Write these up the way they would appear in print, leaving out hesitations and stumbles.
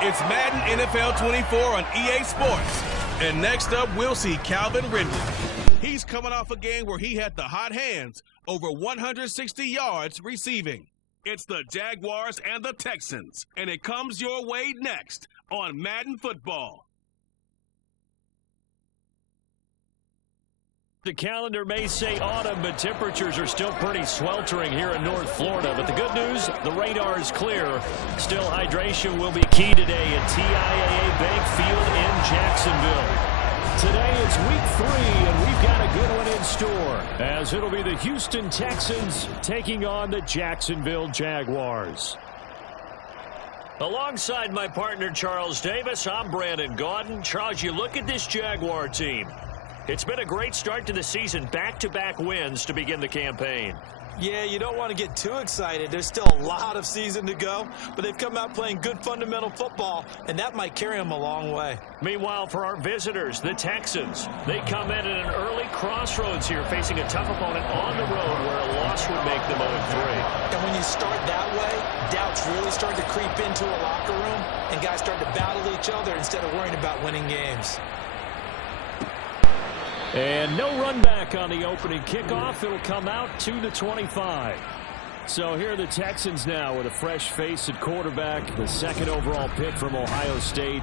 It's Madden NFL 24 on EA Sports. And next up, we'll see Calvin Ridley. He's coming off a game where he had the hot hands, over 160 yards receiving. It's the Jaguars and the Texans, and it comes your way next on Madden Football. The calendar may say autumn, but temperatures are still pretty sweltering here in North Florida. But the good news, the radar is clear. Still, hydration will be key today at TIAA Bank Field in Jacksonville. Today it's week 3, and we've got a good one in store, as it'll be the Houston Texans taking on the Jacksonville Jaguars. Alongside my partner Charles Davis, I'm Brandon Gaudin. Charles, you look at this Jaguar team. It's been a great start to the season, back-to-back wins to begin the campaign. Yeah, you don't want to get too excited. There's still a lot of season to go, but they've come out playing good fundamental football, and that might carry them a long way. Meanwhile, for our visitors, the Texans, they come in at an early crossroads here, facing a tough opponent on the road where a loss would make them 0-3. And when you start that way, doubts really start to creep into a locker room, and guys start to battle each other instead of worrying about winning games. And no run back on the opening kickoff. It'll come out to the 25. So here are the Texans now with a fresh face at quarterback. The second overall pick from Ohio State,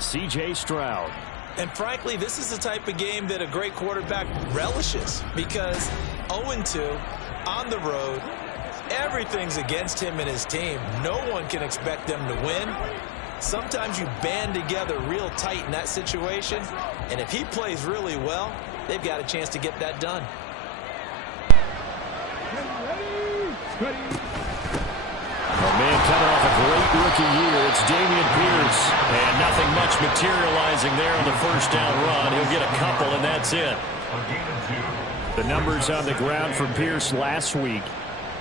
C.J. Stroud. And frankly, this is the type of game that a great quarterback relishes, because 0-2 on the road, everything's against him and his team. No one can expect them to win. Sometimes you band together real tight in that situation, and if he plays really well, they've got a chance to get that done. A man coming off a great rookie year, it's Dameon Pierce, and nothing much materializing there on the first down run. He'll get a couple, and that's it. The numbers on the ground from Pierce last week.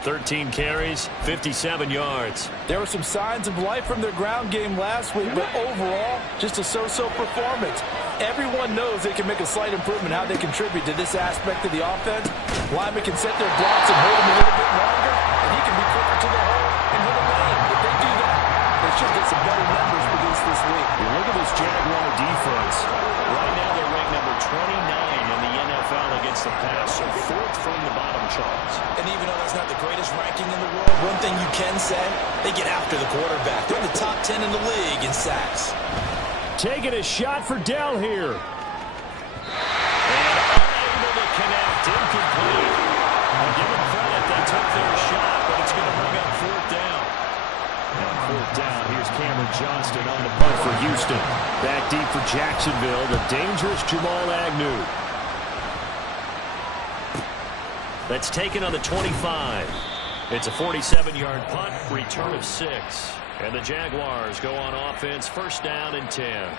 13 carries, 57 yards. There were some signs of life from their ground game last week, but overall, just a so-so performance. Everyone knows they can make a slight improvement how they contribute to this aspect of the offense. Lyman can set their blocks and hold them a little bit longer, and he can be quicker to the hole and hit a lane. If they do that, they should get some better numbers produced this week. You look at this Jaguar defense. Right now they're ranked number 29 in the NFL against the pass, so 4th from the bottom, Charles. And even though that's not the greatest ranking in the world, one thing you can say, they get after the quarterback. They're in the top 10 in the league in sacks. Taking a shot for Dell here. And unable to connect, incomplete. I'll give them credit, they took their shot, but it's going to bring up 4th down. And 4th down, here's Cameron Johnston on the punt for Houston. Back deep for Jacksonville, the dangerous Jamal Agnew. That's taken on the 25. It's a 47-yard punt, return of 6. And the Jaguars go on offense, first down and 10.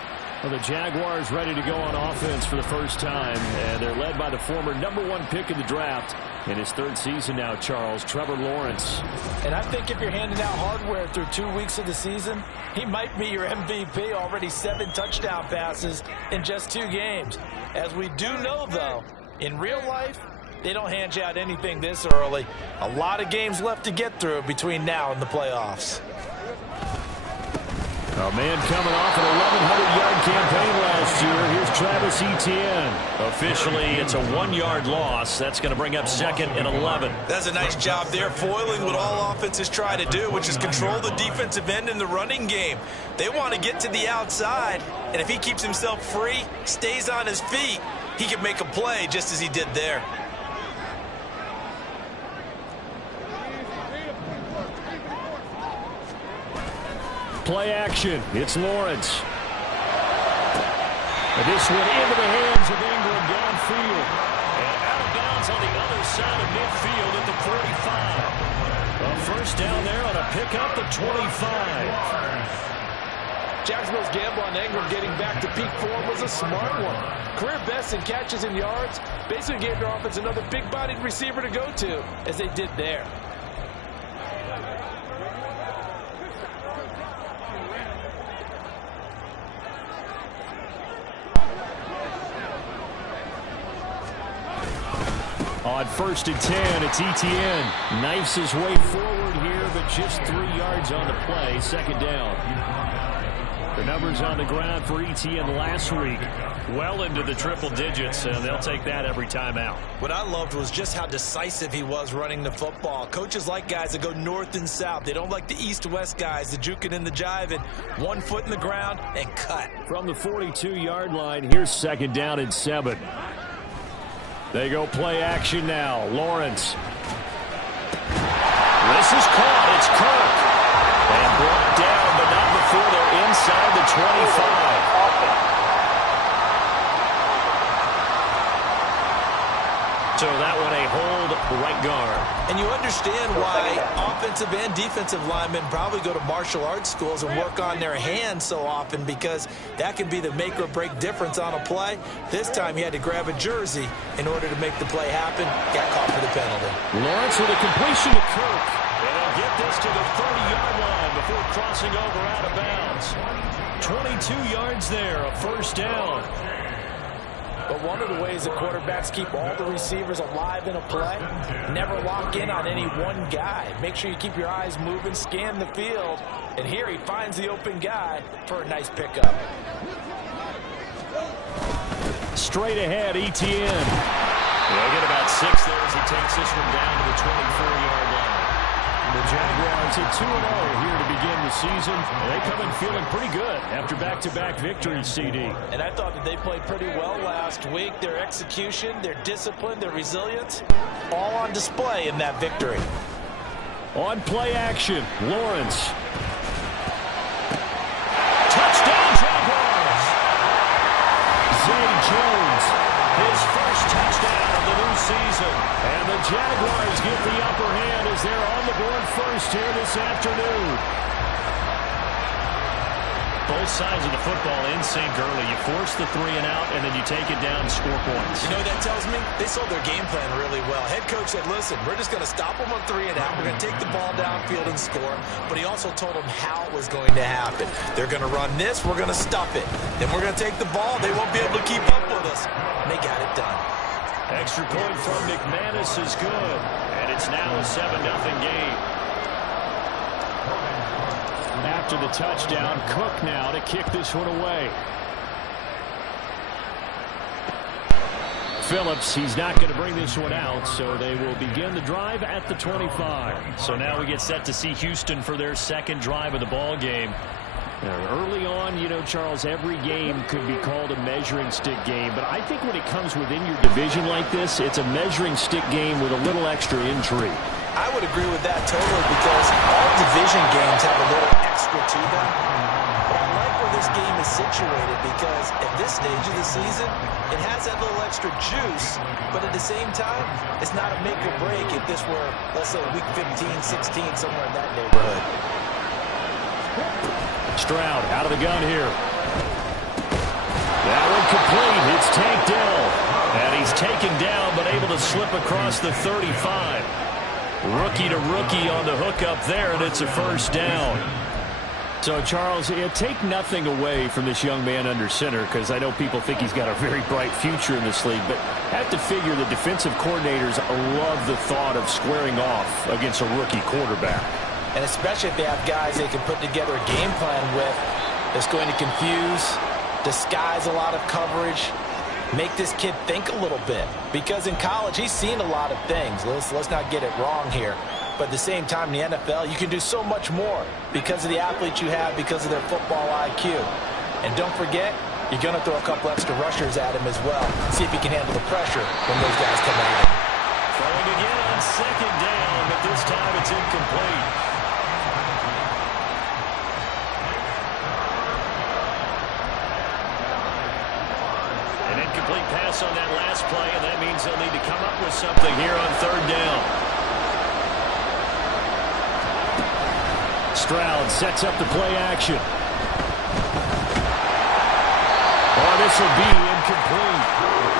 Well, the Jaguars ready to go on offense for the first time, and they're led by the former #1 pick in the draft. In his 3rd season now, Charles, Trevor Lawrence. And I think if you're handing out hardware through 2 weeks of the season, he might be your MVP. Already 7 touchdown passes in just 2 games. As we do know, though, in real life, they don't hand you out anything this early. A lot of games left to get through between now and the playoffs. A man coming off an 1,100-yard campaign last year. Here's Travis Etienne. Officially, it's a 1-yard loss. That's going to bring up 2nd and 11. That's a nice job there, foiling what all offenses try to do, which is control the defensive end in the running game. They want to get to the outside, and if he keeps himself free, stays on his feet, he can make a play just as he did there. Play action. It's Lawrence. And this one into the hands of Ingram downfield. And out of bounds on the other side of midfield at the 45. A first down there on a pickup at 25. Jacksonville's gamble on Ingram getting back to peak form was a smart one. Career best in catches and yards. Basically gave their offense another big-bodied receiver to go to, as they did there. On 1st and 10, it's Etienne. Knifes his way forward here, but just 3 yards on the play. 2nd down. The numbers on the ground for ETN last week, well into the triple digits, and they'll take that every time out. What I loved was just how decisive he was running the football. Coaches like guys that go north and south. They don't like the east-west guys, the juking and the jiving. 1 foot in the ground and cut. From the 42-yard line, here's 2nd down and 7. They go play action now. Lawrence. This is caught. It's Kirk. And brought down, but not before they're inside the 25. So that one a hold right guard. And you understand why offensive and defensive linemen probably go to martial arts schools and work on their hands so often, because that can be the make or break difference on a play. This time he had to grab a jersey in order to make the play happen. Got caught for the penalty. Lawrence with a completion to Kirk. And they'll get this to the 30-yard line before crossing over out of bounds. 22 yards there, a 1st down. But one of the ways that quarterbacks keep all the receivers alive in a play, never lock in on any one guy. Make sure you keep your eyes moving, scan the field. And here he finds the open guy for a nice pickup. Straight ahead, ETN. They'll get about 6 there as he takes this one down to the 24-yard line. The Jaguars at 2-0 here to begin the season. They come in feeling pretty good after back-to-back victories, CD. And I thought that they played pretty well last week. Their execution, their discipline, their resilience, all on display in that victory. On play action, Lawrence. Touchdown, Jaguars! Zay Jones, his first touchdown of the new season. And the Jaguars get the upper hand as they're on the board first here this afternoon. Both sides of the football in sync early. You force the 3 and out, and then you take it down and score points. You know what that tells me? They sold their game plan really well. Head coach said, listen, we're just going to stop them on 3 and out. We're going to take the ball downfield and score. But he also told them how it was going to happen. They're going to run this. We're going to stuff it. Then we're going to take the ball. They won't be able to keep up with us. And they got it done. Extra point from McManus is good. And it's now a 7-0 game. After the touchdown, Cook now to kick this one away. Phillips, he's not going to bring this one out, so they will begin the drive at the 25. So now we get set to see Houston for their 2nd drive of the ball game. Early on, you know, Charles, every game could be called a measuring stick game, but I think when it comes within your division like this, it's a measuring stick game with a little extra intrigue. I would agree with that totally, because all division games have a little extra to them. But I like where this game is situated, because at this stage of the season, it has that little extra juice, but at the same time, it's not a make or break if this were, let's say, week 15, 16, somewhere in that neighborhood. Stroud out of the gun here. That one complete. It's Tank Dell. And he's taken down, but able to slip across the 35. Rookie to rookie on the hook up there, and it's a 1st down. So, Charles, take nothing away from this young man under center, because I know people think he's got a very bright future in this league, but have to figure the defensive coordinators love the thought of squaring off against a rookie quarterback. And especially if they have guys they can put together a game plan with that's going to confuse, disguise a lot of coverage, make this kid think a little bit. Because in college, he's seen a lot of things. Let's not get it wrong here. But at the same time, in the NFL, you can do so much more because of the athletes you have, because of their football IQ. And don't forget, you're going to throw a couple extra rushers at him as well. See if he can handle the pressure when those guys come at him. Throwing again on 2nd down, but this time it's incomplete. An incomplete pass on that last play, and that means they'll need to come up with something here on 3rd down. Stroud sets up the play action. Oh, this will be incomplete.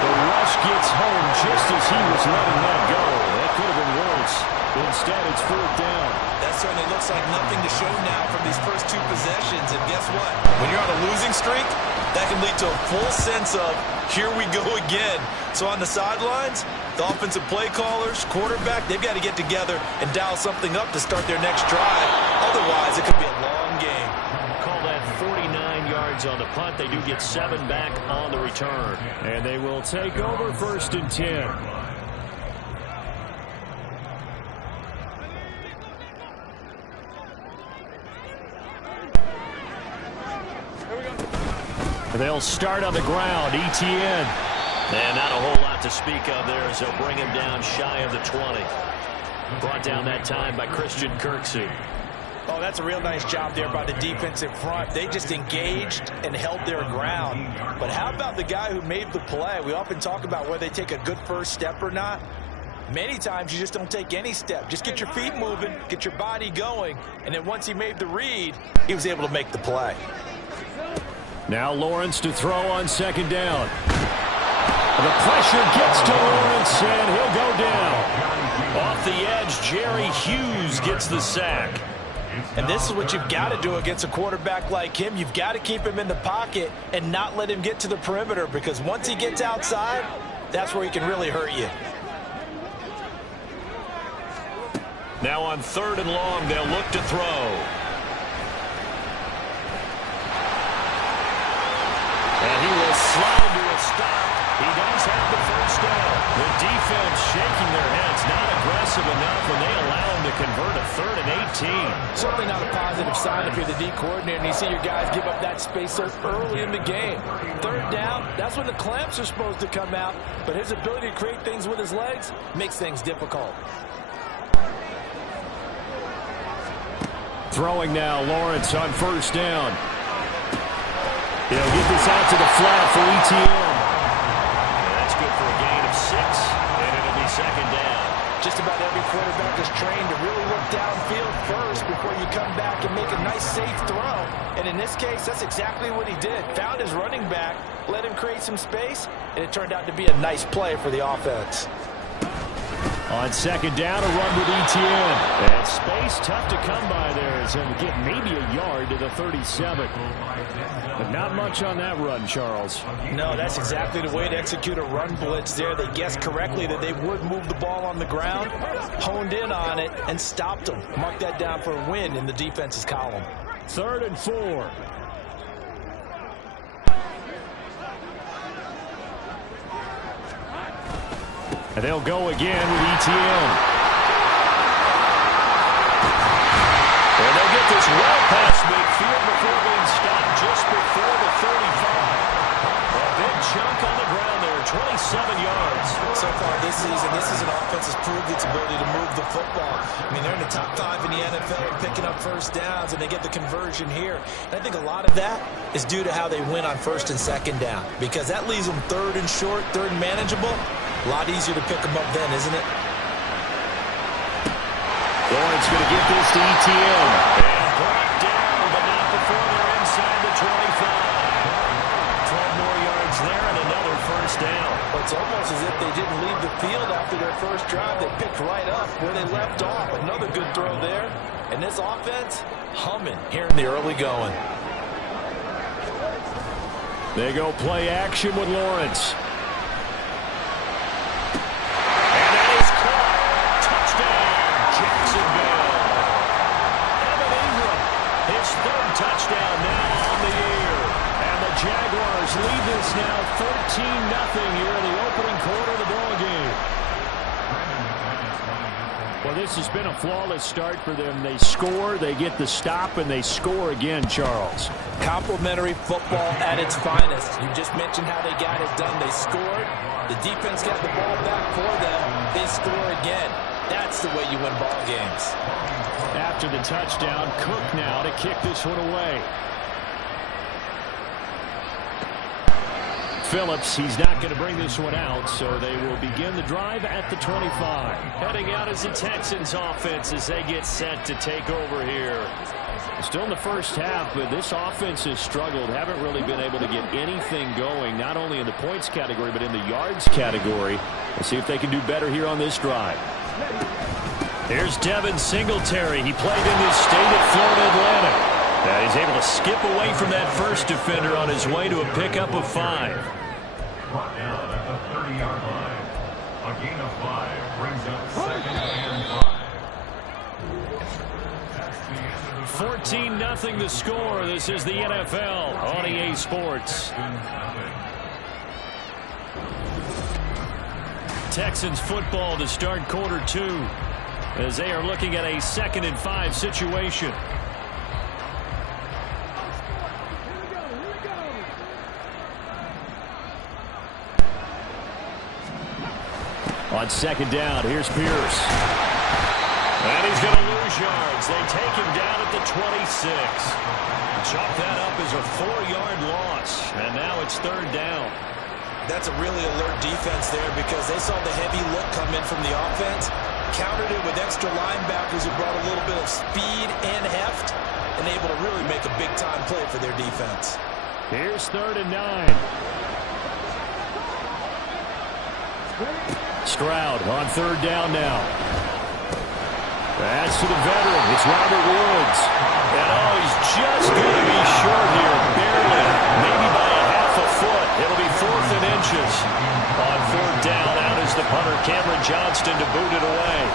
The rush gets home just as he was letting that go. That could have been worse. Instead, it's 4th down. That certainly looks like nothing to show now from these first 2 possessions. And guess what? When you're on a losing streak, that can lead to a full sense of, here we go again. So on the sidelines, the offensive play callers, quarterback, they've got to get together and dial something up to start their next drive. Otherwise, it could be a long game. Call that 49 yards on the punt. They do get 7 back on the return. And they will take over 1st and 10. They'll start on the ground. ETN. And not a whole lot to speak of there as they'll bring him down shy of the 20. Brought down that time by Christian Kirksey. Oh, that's a real nice job there by the defensive front. They just engaged and held their ground. But how about the guy who made the play? We often talk about whether they take a good first step or not. Many times you just don't take any step. Just get your feet moving, get your body going, and then once he made the read, he was able to make the play. Now Lawrence to throw on 2nd down. The pressure gets to Lawrence, and he'll go down. Off the edge, Jerry Hughes gets the sack. And this is what you've got to do against a quarterback like him. You've got to keep him in the pocket and not let him get to the perimeter, because once he gets outside, that's where he can really hurt you. Now on 3rd and long, they'll look to throw. And he will slide to a stop. He does have the 1st down. The defense shaking their heads, not aggressive enough, and they allow him to convert a 3rd and 18. Certainly not a positive sign if you're the D coordinator and you see your guys give up that space so early in the game. 3rd down, that's when the clamps are supposed to come out, but his ability to create things with his legs makes things difficult. Throwing now, Lawrence on 1st down. He'll get this out to the flat for ETN. That's good for a gain of 6, and it'll be 2nd down. Just about every quarterback is trained to really look downfield first before you come back and make a nice, safe throw. And in this case, that's exactly what he did. Found his running back, let him create some space, and it turned out to be a nice play for the offense. On 2nd down, a run with ETN. And space tough to come by there as he'll get maybe a yard to the 37. But not much on that run, Charles. No, that's exactly the way to execute a run blitz there. They guessed correctly that they would move the ball on the ground, honed in on it, and stopped them. Mark that down for a win in the defense's column. 3rd and 4. And they'll go again with ETN. And they'll get this well past midfield before being stopped just before the 35. A big chunk on the ground there, 27 yards. So far this season, this is an offense that's proved its ability to move the football. I mean, they're in the top 5 in the NFL and picking up 1st downs, and they get the conversion here. And I think a lot of that is due to how they win on 1st and 2nd down, because that leaves them 3rd and short, 3rd and manageable. A lot easier to pick them up then, isn't it? Lawrence going to get this to ETN. And brought down, but not before they're inside the 25. 12 more yards there and another 1st down. Well, it's almost as if they didn't leave the field after their first drive. They picked right up where they left off. Another good throw there. And this offense, humming here in the early going. They go play action with Lawrence. Touchdown now on the year. And the Jaguars lead this now 14-0 here in the opening quarter of the ball game. Well, this has been a flawless start for them. They score, they get the stop, and they score again, Charles. Complimentary football at its finest. You just mentioned how they got it done. They scored. The defense got the ball back for them. They score again. That's the way you win ball games. After the touchdown, Cook now to kick this one away. Phillips, he's not going to bring this one out, so they will begin the drive at the 25. Heading out as the Texans offense as they get set to take over here. Still in the first half, but this offense has struggled. Haven't really been able to get anything going, not only in the points category, but in the yards category. We'll see if they can do better here on this drive. Here's Devin Singletary. He played in this state at Florida Atlantic. And he's able to skip away from that first defender on his way to a pickup of 5. Brought down at the 30-yard line. A gain of 5 brings up 2nd and 5. That's the end of the 14-0 the score. This is the NFL on EA Sports. Texans football to start quarter 2 as they are looking at a 2nd and 5 situation. On 2nd down, here's Pierce. And he's going to lose yards. They take him down at the 26. Chalk that up as a 4-yard loss. And now it's 3rd down. That's a really alert defense there because they saw the heavy look come in from the offense, countered it with extra linebackers who brought a little bit of speed and heft, and able to really make a big-time play for their defense. Here's 3rd and 9. Stroud on 3rd down now. That's to the veteran. It's Robert Woods. And he's just going to be short here, barely, maybe by a half a foot. It'll be 4th and inches. On 4th down, out is the punter, Cameron Johnston, to boot it away.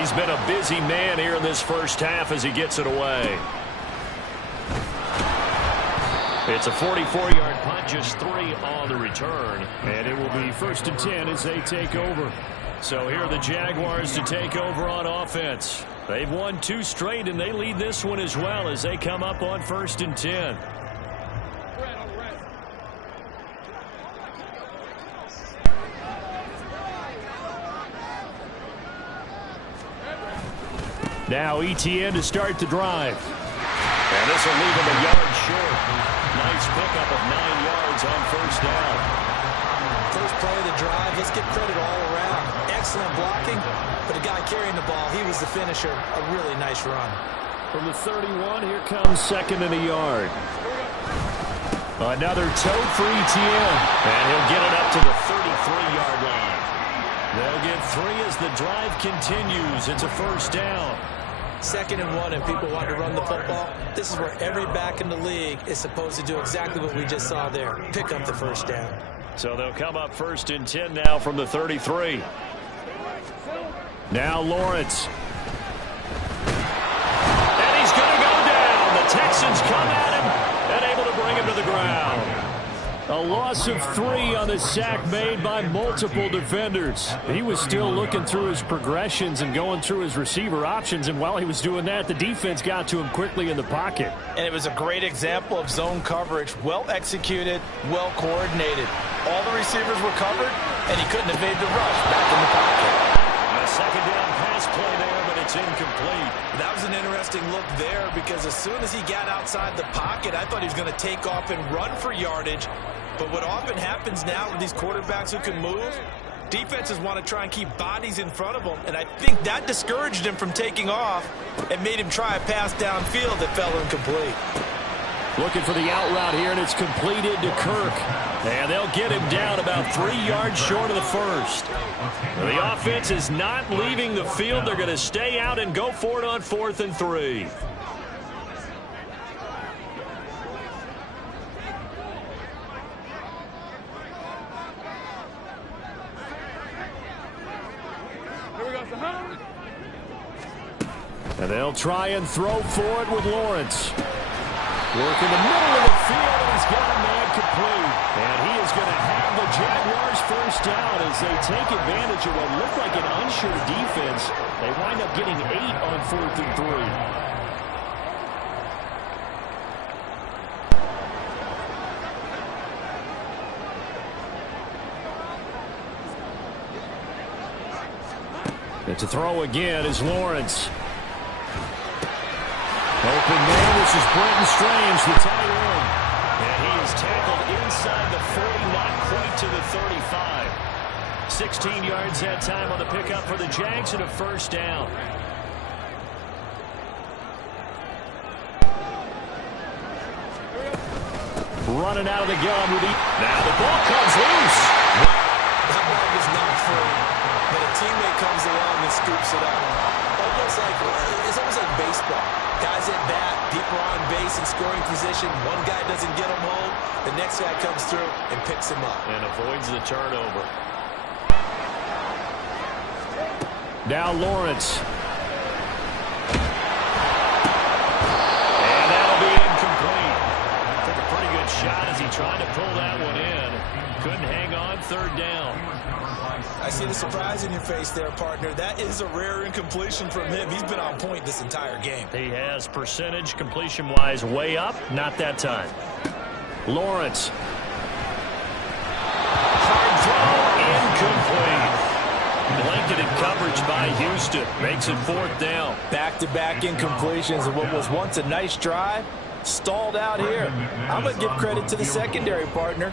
He's been a busy man here in this first half as he gets it away. It's a 44-yard punt, just 3 on the return. And it will be 1st and 10 as they take over. So here are the Jaguars to take over on offense. They've won 2 straight, and they lead this one as well as they come up on 1st and 10. Now ETN to start the drive. And this will leave him a yard short. Nice pickup of 9 yards on 1st down. First play of the drive, let's get credit all around. Excellent blocking, but the guy carrying the ball, he was the finisher. A really nice run. From the 31, here comes 2nd and a yard. Another tote for ETN. And he'll get it up to the 33-yard line. They'll get 3 as the drive continues. It's a 1st down. 2nd and 1, and people want to run the football. This is where every back in the league is supposed to do exactly what we just saw there. Pick up the 1st down. So they'll come up 1st and 10 now from the 33. Now Lawrence. And he's going to go down. The Texans come at him and able to bring him to the ground. A loss of 3 on the sack made by multiple defenders. He was still looking through his progressions and going through his receiver options, and while he was doing that, the defense got to him quickly in the pocket. And it was a great example of zone coverage. Well executed, well coordinated. All the receivers were covered, and he couldn't evade the rush back in the pocket. A 2nd down pass play there, but it's incomplete. That was an interesting look there because as soon as he got outside the pocket, I thought he was going to take off and run for yardage. But what often happens now with these quarterbacks who can move, defenses want to try and keep bodies in front of them, and I think that discouraged him from taking off and made him try a pass downfield that fell incomplete. Looking for the out route here, and it's completed to Kirk. And they'll get him down about 3 yards short of the 1st. The offense is not leaving the field. They're going to stay out and go for it on 4th and 3. And they'll try and throw for it with Lawrence. Work in the middle of the field, and he's got a man complete. And he is going to have the Jaguars 1st down as they take advantage of what looked like an unsure defense. They wind up getting 8 on 4th and 3. And to throw again is Lawrence. Open man, this is Brenton Strange, the tight end. And he is tackled inside the 40, not quite to the 35. 16 yards that time on the pickup for the Jags and a 1st down. Running out of the gun with now the ball comes loose. That ball was not free, but a teammate comes along and scoops it up. It's almost like baseball. Guys at bat, people are on base in scoring position. One guy doesn't get him home. The next guy comes through and picks him up. And avoids the turnover. Now Lawrence. surprise in your face there, partner. That is a rare incompletion from him. He's been on point this entire game. He has percentage completion-wise way up. Not that time. Lawrence. Hard throw, incomplete. Blanketed coverage by Houston. Makes it 4th down. Back-to-back incompletions of what was once a nice drive. Stalled out here. I'm going to give credit to the secondary, partner.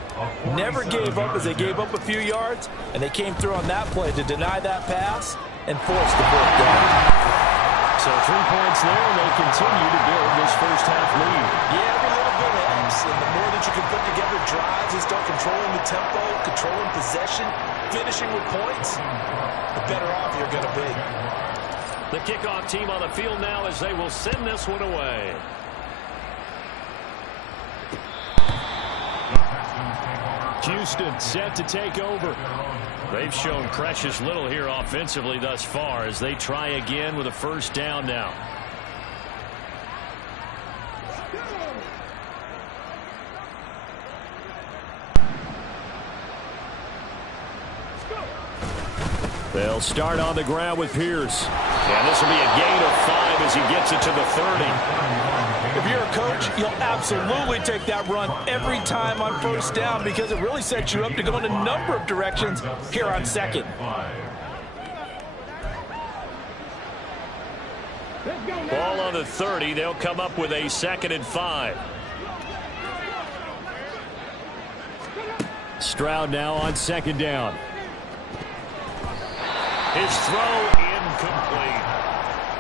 Never gave up as they gave up a few yards, and they came through on that play to deny that pass and force the 4th down. So 3 points there, and they continue to build this first half lead. Yeah, every little bit helps, and the more that you can put together drives and start controlling the tempo, controlling possession, finishing with points, the better off you're going to be. The kickoff team on the field now as they will send this one away. Houston set to take over. They've shown precious little here offensively thus far as they try again with a 1st down now. They'll start on the ground with Pierce. And this will be a gain of 5 as he gets it to the 30. If you're a coach, you'll absolutely take that run every time on 1st down because it really sets you up to go in a number of directions here on 2nd. Ball on the 30. They'll come up with a 2nd and 5. Stroud now on 2nd down. His throw incomplete.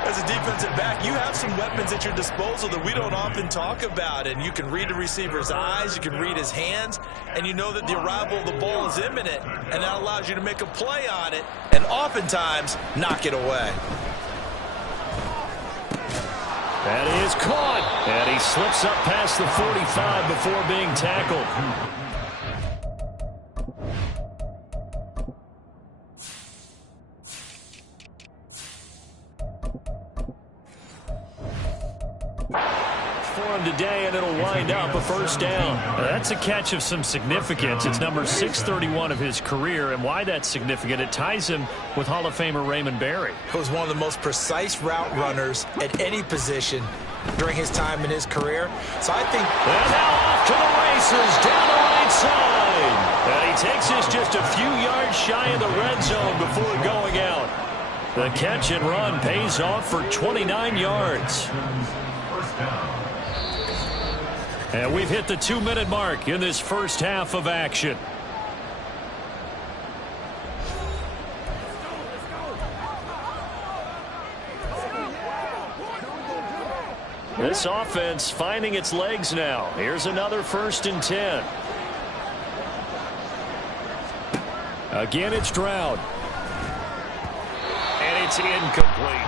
As a defensive back, you have some weapons at your disposal that we don't often talk about, and you can read the receiver's eyes, you can read his hands, and you know that the arrival of the ball is imminent, and that allows you to make a play on it and oftentimes knock it away. That is caught, and he slips up past the 45 before being tackled. For him today, and it'll wind up a 1st down. That's a catch of some significance. It's number 631 of his career, and why that's significant, it ties him with Hall of Famer Raymond Berry. He was one of the most precise route runners at any position during his time in his career. So I think... And now off to the races down the right side. And he takes this just a few yards shy of the red zone before going out. The catch and run pays off for 29 yards. And we've hit the 2-minute mark in this first half of action. This offense finding its legs now. Here's another 1st and 10. Again, it's Stroud. And it's incomplete.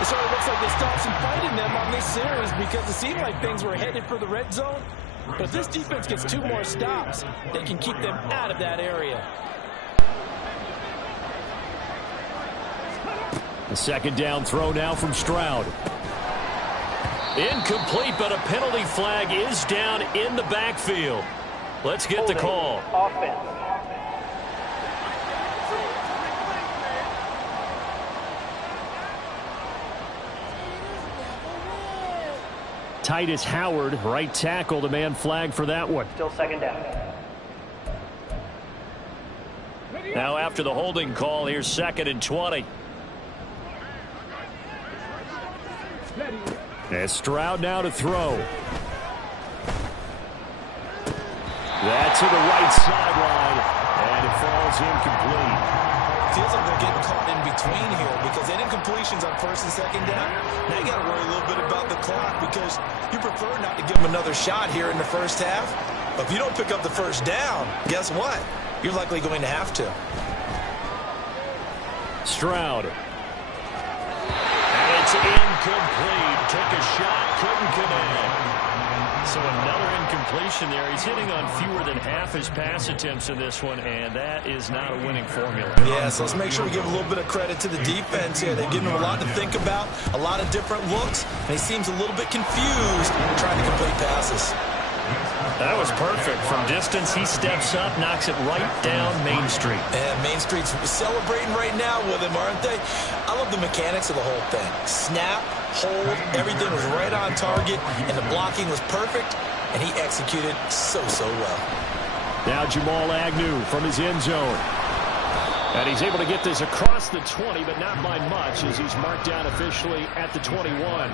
It sort of looks like they stopped some fight in them on this series because it seemed like things were headed for the red zone. But if this defense gets 2 more stops, they can keep them out of that area. The 2nd down throw now from Stroud. Incomplete, but a penalty flag is down in the backfield. Let's get the call. Offense. Titus Howard, right tackle, the man flagged for that one. Still 2nd down. Now after the holding call, here's 2nd and 20. And Stroud now to throw. That to the right sideline, and it falls incomplete. Feels like they're getting caught in between here because they didn't completions on 1st and 2nd down. Now you got to worry a little bit about the clock because you prefer not to give them another shot here in the 1st half. But if you don't pick up the 1st down, guess what? You're likely going to have to. Stroud. And it's incomplete. Took a shot, couldn't connect. So another incompletion there. He's hitting on fewer than half his pass attempts in this one, and that is not a winning formula. Yeah, so let's make sure we give a little bit of credit to the defense here. They've given him a lot to think about, a lot of different looks, and he seems a little bit confused trying to complete passes. That was perfect. From distance, he steps up, knocks it right down Main Street. And Main Street's celebrating right now with him, aren't they? I love the mechanics of the whole thing. Snap, hold, everything was right on target, and the blocking was perfect, and he executed so well. Now Jamal Agnew from his end zone. And he's able to get this across the 20, but not by much, as he's marked down officially at the 21.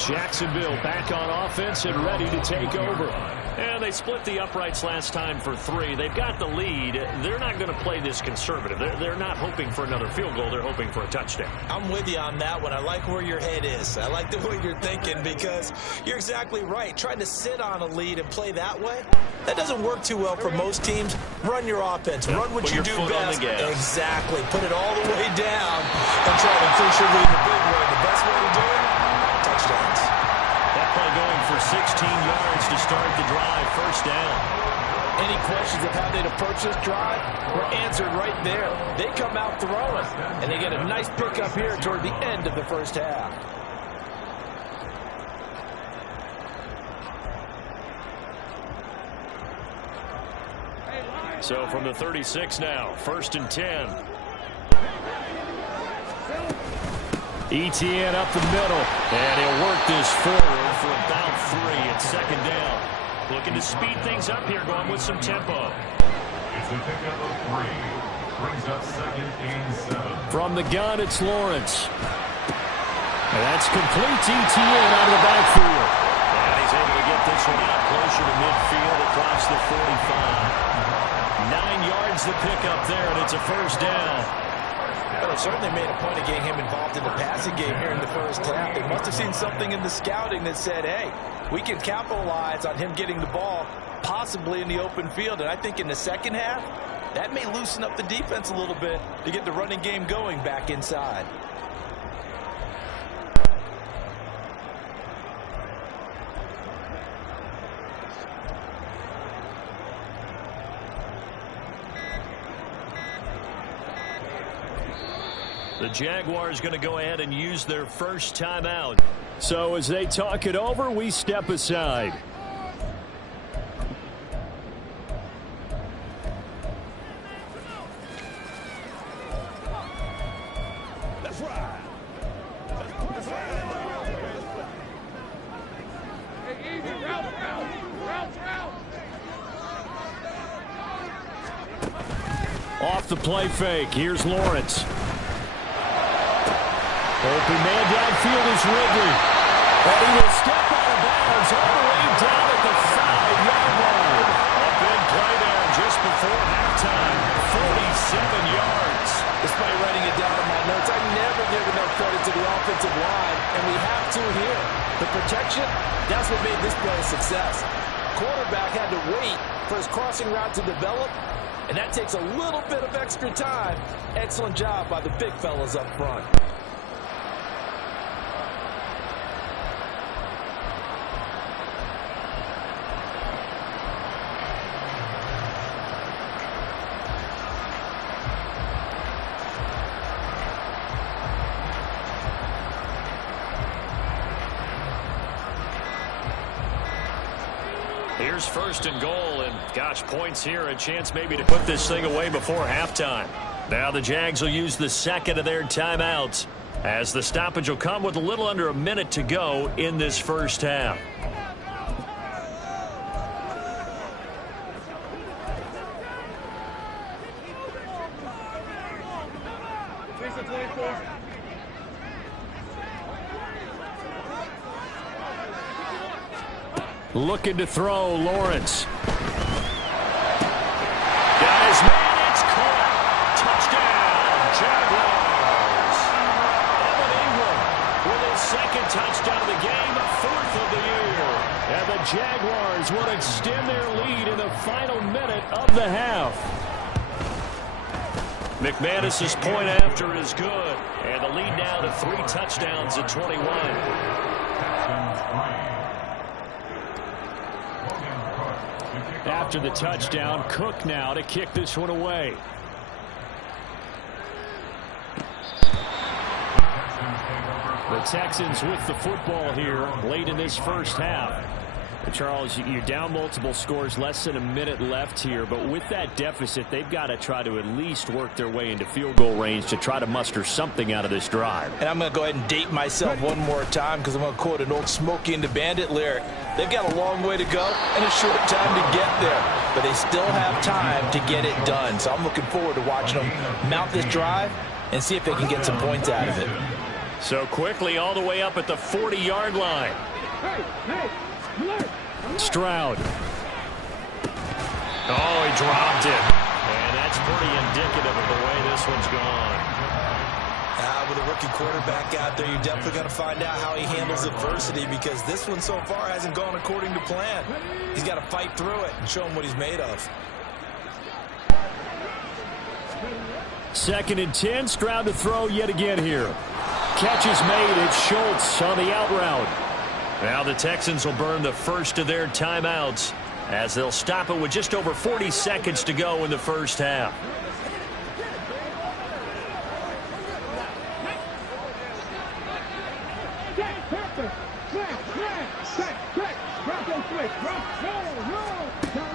Jacksonville back on offense and ready to take over. And they split the uprights last time for 3. They've got the lead. They're not going to play this conservative. They're not hoping for another field goal. They're hoping for a touchdown. I'm with you on that one. I like where your head is. I like the way you're thinking, because you're exactly right. Trying to sit on a lead and play that way, that doesn't work too well for most teams. Run your offense. Run what you do best. Exactly. Put it all the way down and try to increase your lead in a big way. The best way to do it, touchdowns. That play going for 16 yards to start the drive. First down. Any questions of how they'd approach this drive were answered right there. They come out throwing, and they get a nice pickup here toward the end of the first half. So from the 36 now, 1st and 10. ETN up the middle, and he'll work this forward for about 3 at 2nd down. Looking to speed things up here, going with some tempo. It's a pickup of 3. Brings up 2nd and 7. From the gun, it's Lawrence. And that's complete to ETN out of the backfield. And he's able to get this one out closer to midfield across the 45. 9 yards the pickup there, and it's a first down. Well, they certainly made a point of getting him involved in the passing game here in the first half. They must have seen something in the scouting that said, hey, we can capitalize on him getting the ball, possibly in the open field. And I think in the second half, that may loosen up the defense a little bit to get the running game going back inside. The Jaguars going to go ahead and use their first timeout. So as they talk it over, we step aside. That's right. That's right. Hey, easy. Route. Off the play fake. Here's Lawrence. Open man downfield is Ridley. And he will step out of bounds all the way down at the 5-yard line. A big play there just before halftime. 47 yards. Despite writing it down in my notes, I never give enough credit to the offensive line, and we have to here. The protection, that's what made this play a success. Quarterback had to wait for his crossing route to develop, and that takes a little bit of extra time. Excellent job by the big fellas up front. Here's 1st and goal, and gosh, points here, a chance maybe to put this thing away before halftime. Now the Jags will use the 2nd of their timeouts, as the stoppage will come with a little under a minute to go in this first half. Looking to throw, Lawrence. Got his man, it's caught. Touchdown, Jaguars. Evan Ingram with his 2nd touchdown of the game, 4th of the year. And the Jaguars will extend their lead in the final minute of the half. McManus's point after is good. And the lead now to 3 touchdowns at 21. After the touchdown, Cook now to kick this one away. The Texans with the football here late in this first half. Charles, you're down multiple scores, less than a minute left here, but with that deficit, they've got to try to at least work their way into field goal range to try to muster something out of this drive. And I'm going to go ahead and date myself one more time because I'm going to quote an old Smokey and the Bandit lyric. They've got a long way to go and a short time to get there, but they still have time to get it done. So I'm looking forward to watching them mount this drive and see if they can get some points out of it. So quickly all the way up at the 40-yard line. Stroud. Oh, he dropped it. And that's pretty indicative of the way this one's gone. With a rookie quarterback out there, you're definitely going to find out how he handles adversity because this one so far hasn't gone according to plan. He's got to fight through it and show him what he's made of. 2nd and 10. Stroud to throw yet again here. Catch is made. It's Schultz on the out route. Now the Texans will burn the first of their timeouts as they'll stop it with just over 40 seconds to go in the first half.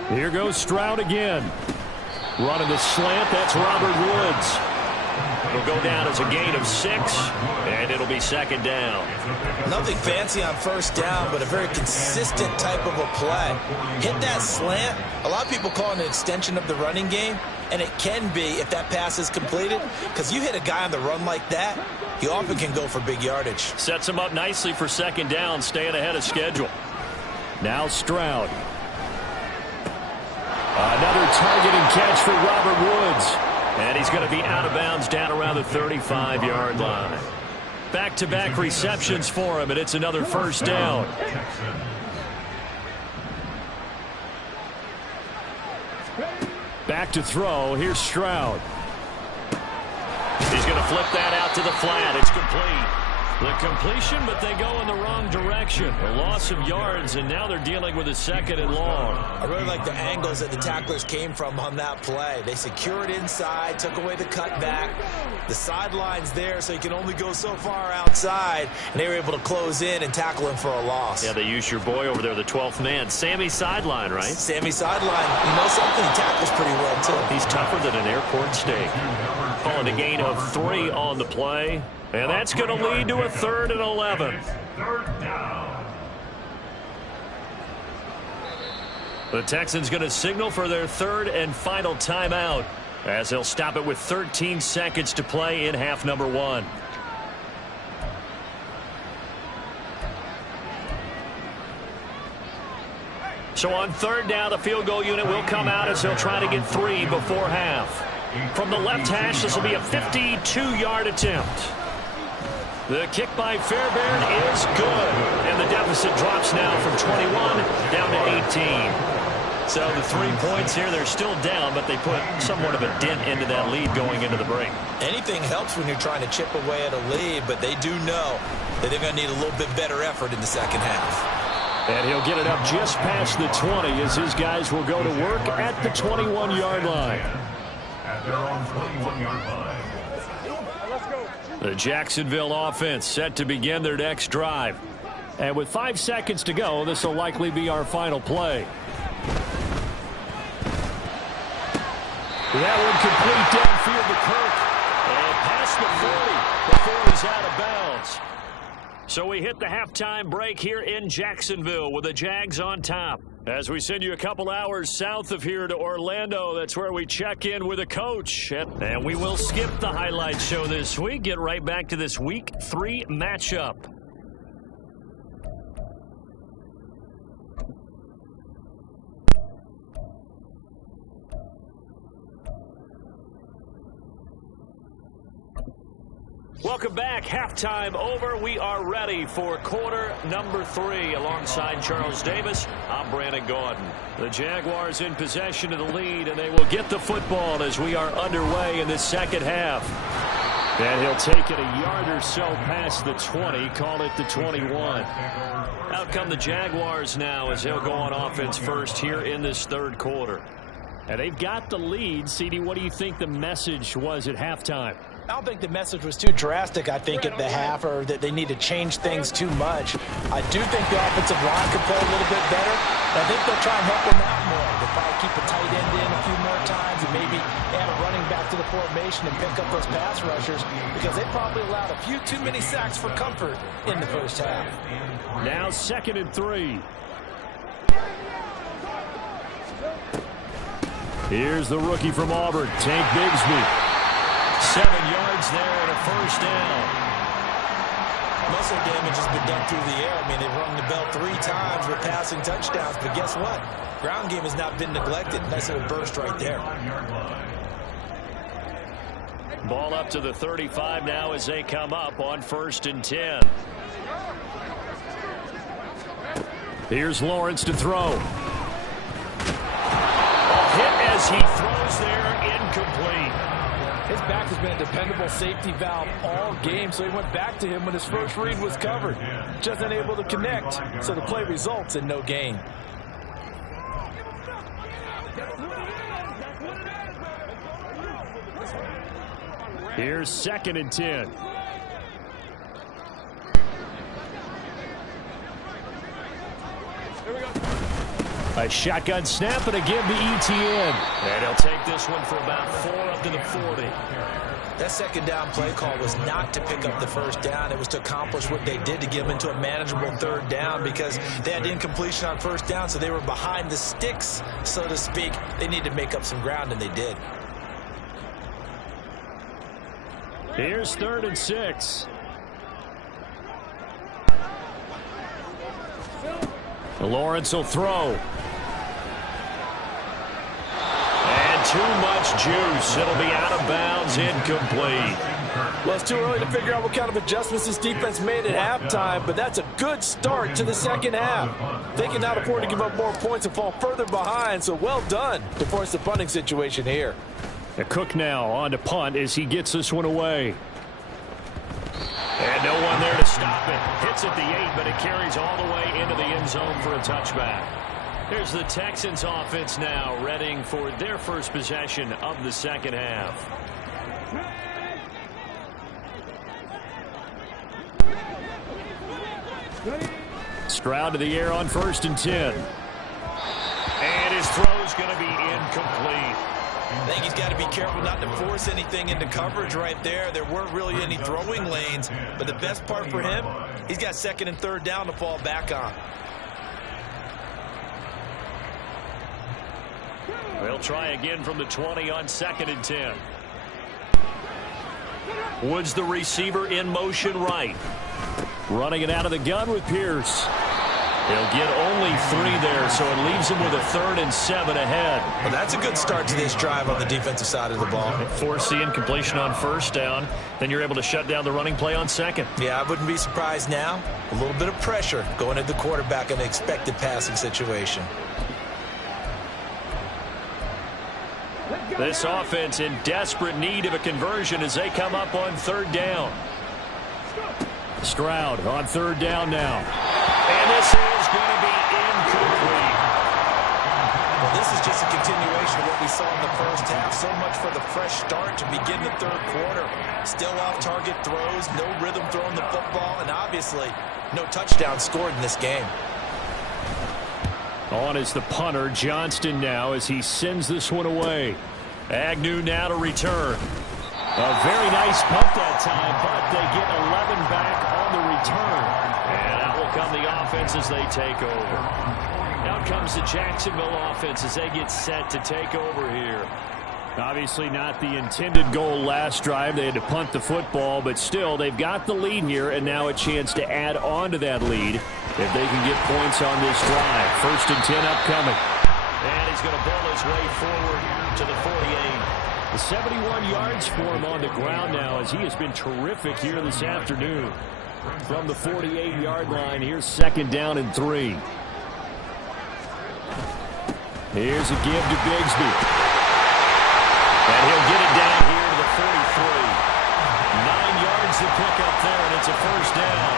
Here goes Stroud again. Running the slant, that's Robert Woods. It'll go down as a gain of 6, and it'll be 2nd down. Nothing fancy on 1st down, but a very consistent type of a play. Hit that slant. A lot of people call it an extension of the running game, and it can be if that pass is completed, because you hit a guy on the run like that, he often can go for big yardage. Sets him up nicely for 2nd down, staying ahead of schedule. Now Stroud. Another target and catch for Robert Woods. And he's going to be out of bounds down around the 35-yard line. Back-to-back receptions for him, and it's another 1st down. Back to throw. Here's Stroud. He's going to flip that out to the flat. It's complete. The completion, but they go in the wrong direction. A loss of yards, and now they're dealing with a 2nd and long. I really like the angles that the tacklers came from on that play. They secured inside, took away the cutback. The sideline's there, so you can only go so far outside, and they were able to close in and tackle him for a loss. Yeah, they used your boy over there, the 12th man. Sammy Sideline, right? Sammy Sideline. You know something? He tackles pretty well, too. He's tougher than an airport steak. Calling a gain of 3 on the play. And that's going to lead to a 3rd and 11. 3rd down. The Texans going to signal for their 3rd and final timeout as they'll stop it with 13 seconds to play in half number 1. So on 3rd down, the field goal unit will come out as they'll try to get 3 before half. From the left hash, this will be a 52-yard attempt. The kick by Fairbairn is good, and the deficit drops now from 21 down to 18. So the 3 points here, they're still down, but they put somewhat of a dent into that lead going into the break. Anything helps when you're trying to chip away at a lead, but they do know that they're going to need a little bit better effort in the 2nd half. And he'll get it up just past the 20 as his guys will go to work at the 21-yard line. At their own 21-yard line. The Jacksonville offense set to begin their next drive. And with 5 seconds to go, this will likely be our final play. That one complete downfield to Kirk. And past the 40 before he's out of bounds. So we hit the halftime break here in Jacksonville with the Jags on top. As we send you a couple hours south of here to Orlando, that's where we check in with a coach. And we will skip the highlight show this week, get right back to this Week 3 matchup. Welcome back. Halftime over. We are ready for quarter number 3. Alongside Charles Davis, I'm Brandon Gaudin. The Jaguars in possession of the lead, and they will get the football as we are underway in the 2nd half. And he'll take it a yard or so past the 20, call it the 21. Out come the Jaguars now as they'll go on offense first here in this 3rd quarter. And they've got the lead. CD, what do you think the message was at halftime? I don't think the message was too drastic, I think, at the half, or that they need to change things too much. I do think the offensive line could play a little bit better. I think they'll try and help them out more. They'll probably keep a tight end in a few more times and maybe add a running back to the formation and pick up those pass rushers, because they probably allowed a few too many sacks for comfort in the first half. Now 2nd and 3. Here's the rookie from Auburn, Tank Bigsby. 7 yards there and a first down. Most of the damage has been done through the air. I mean, they've rung the bell 3 times with passing touchdowns, but guess what? Ground game has not been neglected. Nice little burst right there. Ball up to the 35 now as they come up on 1st and 10. Here's Lawrence to throw. Hit as he throws there, incomplete. His back has been a dependable safety valve all game, so he went back to him when his first read was covered. Just unable to connect, so the play results in no gain. Here's 2nd and 10. A shotgun snap, and again to Etienne. And he'll take this one for about 4 up to the 40. That 2nd down play call was not to pick up the first down. It was to accomplish what they did, to get them into a manageable 3rd down, because they had incompletion on 1st down, so they were behind the sticks, so to speak. They needed to make up some ground, and they did. Here's 3rd and 6. Lawrence will throw. And too much juice. It'll be out of bounds, incomplete. Well, it's too early to figure out what kind of adjustments this defense made at halftime, but that's a good start to the 2nd half. They cannot afford to give up more points and fall further behind, so well done to force the punting situation here. Cook now on to punt as he gets this one away. And no one there to stop it. Hits at the 8, but it carries all the way into the end zone for a touchback. Here's the Texans offense now, readying for their first possession of the 2nd half. Stroud to the air on 1st and 10. And his throw's going to be incomplete. I think he's got to be careful not to force anything into coverage right there. There weren't really any throwing lanes, but the best part for him, he's got 2nd and 3rd down to fall back on. They'll try again from the 20 on 2nd and 10. Woods, the receiver, in motion right. Running it out of the gun with Pierce. He'll get only 3 there, so it leaves him with a 3rd and 7 ahead. Well, that's a good start to this drive on the defensive side of the ball. Force the incompletion on 1st down. Then you're able to shut down the running play on 2nd. Yeah, I wouldn't be surprised now. A little bit of pressure going at the quarterback in an expected passing situation. This offense in desperate need of a conversion as they come up on 3rd down. Stroud on 3rd down now. And this is going to be incomplete. Well, this is just a continuation of what we saw in the first half. So much for the fresh start to begin the 3rd quarter. Still off-target throws, no rhythm throwing the football, and obviously no touchdown scored in this game. On is the punter, Johnston, now as he sends this one away. Agnew now to return. A very nice punt that time, but they get 11 back on the return. And out will come the offense as they take over. Out comes the Jacksonville offense as they get set to take over here. Obviously not the intended goal last drive. They had to punt the football, but still they've got the lead here, and now a chance to add on to that lead if they can get points on this drive. 1st and 10 upcoming. And he's going to build his way forward to the 48. 71 yards for him on the ground now as he has been terrific here this afternoon. From the 48-yard line, here's 2nd down and 3. Here's a give to Bigsby. And he'll get it down here to the 43. 9 yards to pick up there, and it's a 1st down.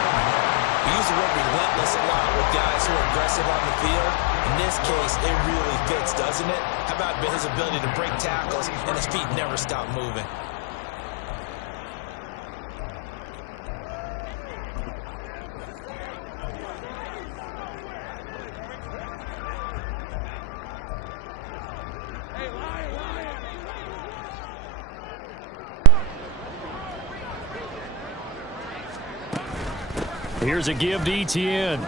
We use the word relentless a lot with guys who are aggressive on the field. In this case, it really fits, doesn't it? How about his ability to break tackles and his feet never stop moving? Here's a give to Etienne.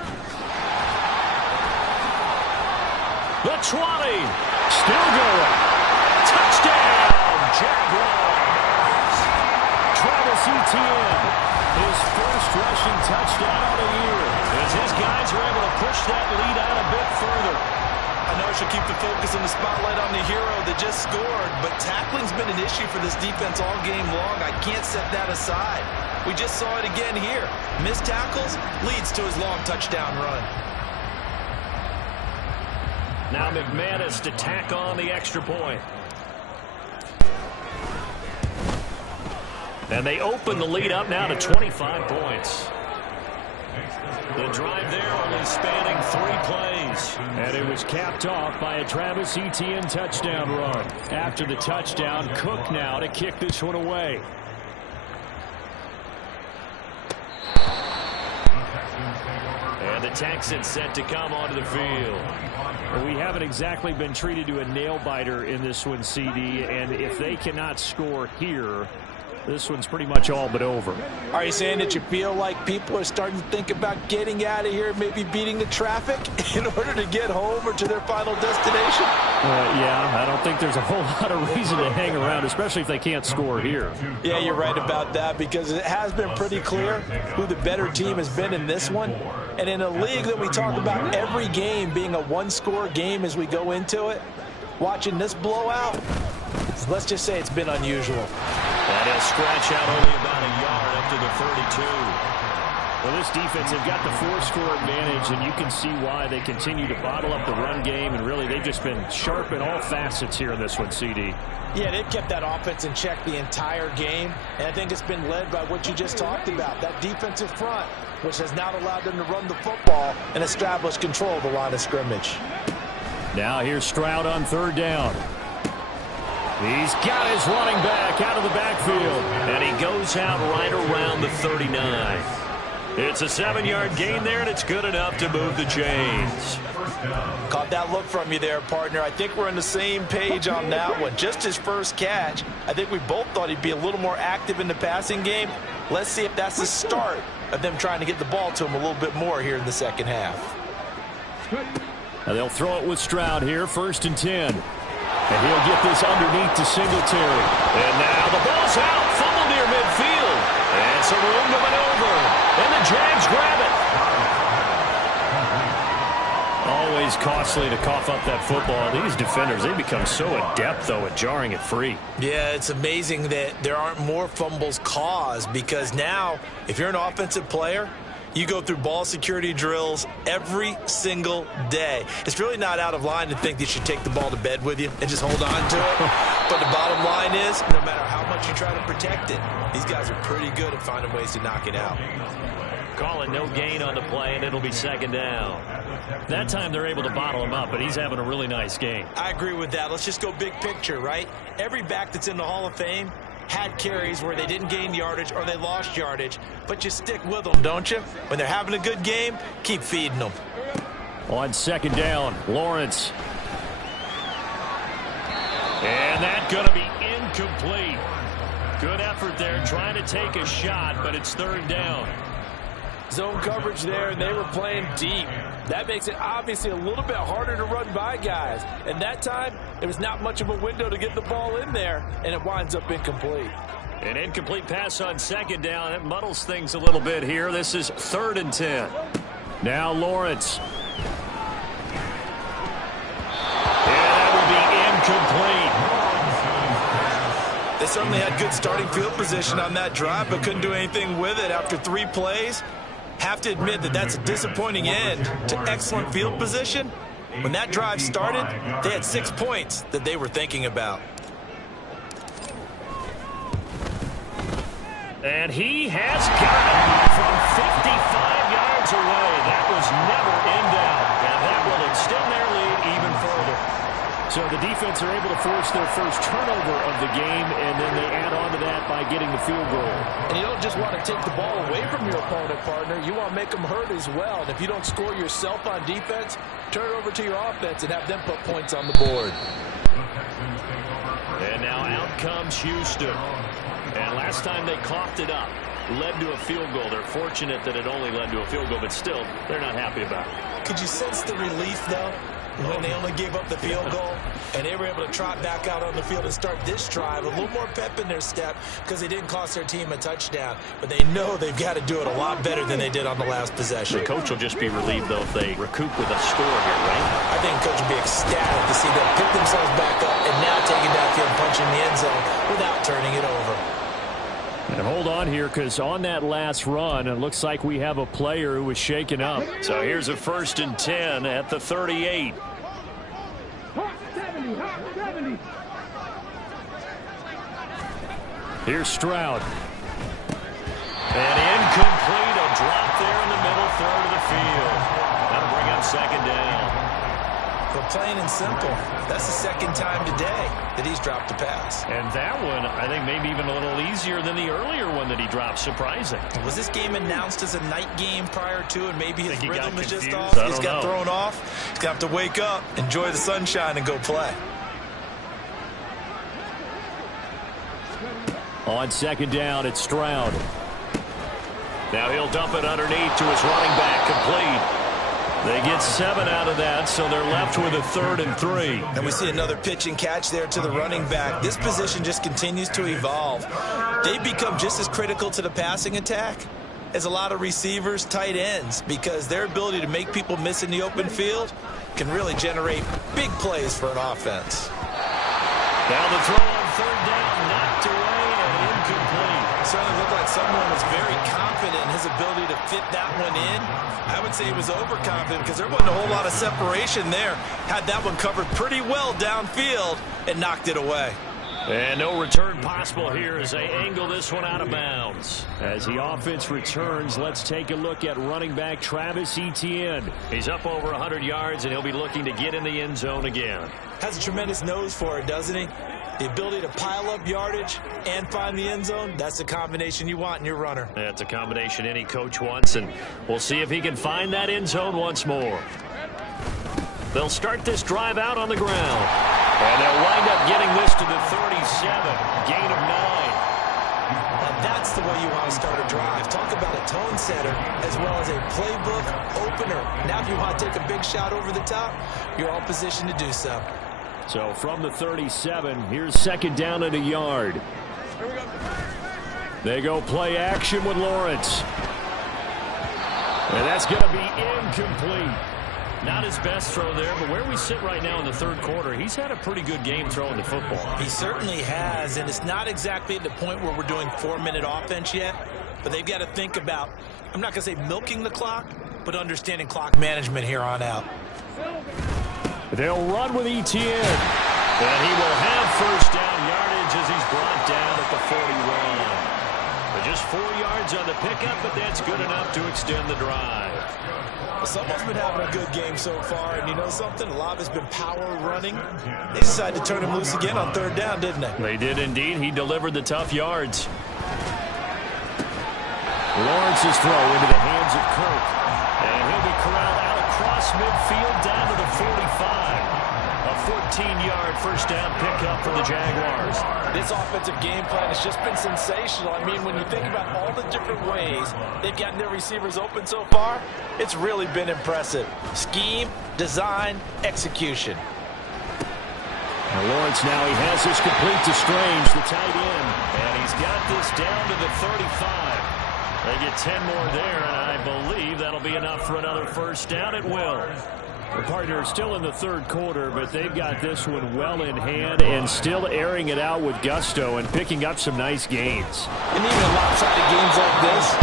The 20. Still going. Touchdown, Jaguars. Travis Etienne, his first rushing touchdown of the year, as his guys are able to push that lead out a bit further. I know I should keep the focus and the spotlight on the hero that just scored, but tackling's been an issue for this defense all game long. I can't set that aside. We just saw it again here. Missed tackles leads to his long touchdown run. Now McManus to tack on the extra point. And they open the lead up now to 25 points. The drive there only spanning 3 plays. And it was capped off by a Travis Etienne touchdown run. After the touchdown, Cook now to kick this one away. And the Texans set to come onto the field. Well, we haven't exactly been treated to a nail-biter in this one, CD. And if they cannot score here, this one's pretty much all but over. Are you saying that you feel like people are starting to think about getting out of here, maybe beating the traffic in order to get home or to their final destination? Yeah, I don't think there's a whole lot of reason to hang around, especially if they can't score here. Yeah, you're right about that, because it has been pretty clear who the better team has been in this one. And in a league that we talk about every game being a one-score game as we go into it, watching this blowout, let's just say it's been unusual. And he'll scratch out only about a yard up to the 32. Well, this defense, they've got the 4-score advantage, and you can see why they continue to bottle up the run game, and really they've just been sharp in all facets here in this one, CD. Yeah, they've kept that offense in check the entire game, and I think it's been led by what you just talked about, that defensive front, which has now allowed them to run the football and establish control of the line of scrimmage. Now here's Stroud on 3rd down. He's got his running back out of the backfield, and he goes out right around the 39. It's a 7-yard gain there, and it's good enough to move the chains. Caught that look from you there, partner. I think we're on the same page on that one. Just his first catch. I think we both thought he'd be a little more active in the passing game. Let's see if that's the start of them trying to get the ball to him a little bit more here in the second half. Now they'll throw it with Stroud here, 1st and 10. And he'll get this underneath to Singletary. And now the ball's out. Fumble near midfield. And some room to maneuver. And the Jags grab it. Always costly to cough up that football. These defenders, they become so adept, though, at jarring it free. Yeah, it's amazing that there aren't more fumbles caused, because now, if you're an offensive player, you go through ball security drills every single day. It's really not out of line to think that you should take the ball to bed with you and just hold on to it. But the bottom line is, no matter how much you try to protect it, these guys are pretty good at finding ways to knock it out. Calling no gain on the play, and it'll be 2nd down. That time they're able to bottle him up, but he's having a really nice game. I agree with that. Let's just go big picture, right? Every back that's in the Hall of Fame had carries where they didn't gain yardage or they lost yardage, but you stick with them, don't you? When they're having a good game, keep feeding them. On 2nd down, Lawrence. And that's going to be incomplete. Good effort there, trying to take a shot, but it's 3rd down. Zone coverage there, and they were playing deep. That makes it obviously a little bit harder to run by guys. And that time, there was not much of a window to get the ball in there, and it winds up incomplete. An incomplete pass on 2nd down. It muddles things a little bit here. This is 3rd and 10. Now Lawrence. And that will be incomplete. They certainly had good starting field position on that drive, but couldn't do anything with it after 3 plays. Have to admit that that's a disappointing end to excellent field position. When that drive started, they had 6 points that they were thinking about. And he has got it from 55 yards away. That was never in doubt. And that will extend their lead even further. So the defense are able to force their first turnover of the game, and then they add on to that by getting the field goal. And you don't just want to take the ball away from your opponent, partner. You want to make them hurt as well. And if you don't score yourself on defense, turn it over to your offense and have them put points on the board. And now out comes Houston. And last time they coughed it up. led to a field goal. They're fortunate that it only led to a field goal, but still, they're not happy about it. Could you sense the relief, though, when they only gave up the field goal and they were able to trot back out on the field and start this drive a little more pep in their step because they didn't cost their team a touchdown, but they know they've got to do it a lot better than they did on the last possession. The coach will just be relieved, though, if they recoup with a score here, right? I think the coach will be ecstatic to see them pick themselves back up and now taking downfield and punching the end zone without turning it over. And hold on here, because on that last run, it looks like we have a player who was shaken up. So here's a 1st and 10 at the 38. Here's Stroud. And incomplete, a drop there in the middle third of the field. That'll bring up 2nd down. But plain and simple, that's the 2nd time today that he's dropped a pass. And that one, I think, maybe even a little easier than the earlier one that he dropped. Surprising. Was this game announced as a night game prior to, and maybe his rhythm is just off? He's got thrown off. He's got to wake up, enjoy the sunshine, and go play. On 2nd down, it's Stroud. Now he'll dump it underneath to his running back, complete. They get 7 out of that, so they're left with a 3rd and 3. And we see another pitch and catch there to the running back. This position just continues to evolve. They become just as critical to the passing attack as a lot of receivers, tight ends, because their ability to make people miss in the open field can really generate big plays for an offense. Now the throw on 3rd down, knocked away and incomplete. It certainly looked like someone was very confident in his ability to fit that one in. I would say he was overconfident because there wasn't a whole lot of separation there. Had that one covered pretty well downfield and knocked it away. And no return possible here as they angle this one out of bounds. As the offense returns, let's take a look at running back Travis Etienne. He's up over 100 yards, and he'll be looking to get in the end zone again. Has a tremendous nose for it, doesn't he? The ability to pile up yardage and find the end zone, that's the combination you want in your runner. That's a combination any coach wants, and we'll see if he can find that end zone once more. They'll start this drive out on the ground, and they'll wind up getting this to the 37, gain of 9. Now that's the way you want to start a drive. Talk about a tone setter as well as a playbook opener. Now if you want to take a big shot over the top, you're all positioned to do so. So from the 37, here's 2nd down and a yard. Here we go. They go play action with Lawrence. And that's going to be incomplete. Not his best throw there, but where we sit right now in the 3rd quarter, he's had a pretty good game throwing the football. He certainly has, and it's not exactly at the point where we're doing 4-minute offense yet, but they've got to think about, I'm not going to say milking the clock, but understanding clock management here on out. They'll run with Etienne. And he will have 1st down yardage as he's brought down at the 41. But just 4 yards on the pickup, but that's good enough to extend the drive. Someone's been having a good game so far, and you know something? A lot has been power running. They decided to turn him loose again on 3rd down, didn't they? They did indeed. He delivered the tough yards. Lawrence's throw into the hands of Kirk. And he'll be corralled out across midfield down to the 45. A 14-yard 1st down pickup for the Jaguars. This offensive game plan has just been sensational. I mean, when you think about all the different ways they've gotten their receivers open so far, it's really been impressive. Scheme, design, execution. Now Lawrence now he has this complete to Strange, the tight end. And he's got this down to the 35. They get 10 more there, and I believe that'll be enough for another 1st down. It will. The partners still in the 3rd quarter, but they've got this one well in hand and still airing it out with gusto and picking up some nice gains. And even in lopsided games like this,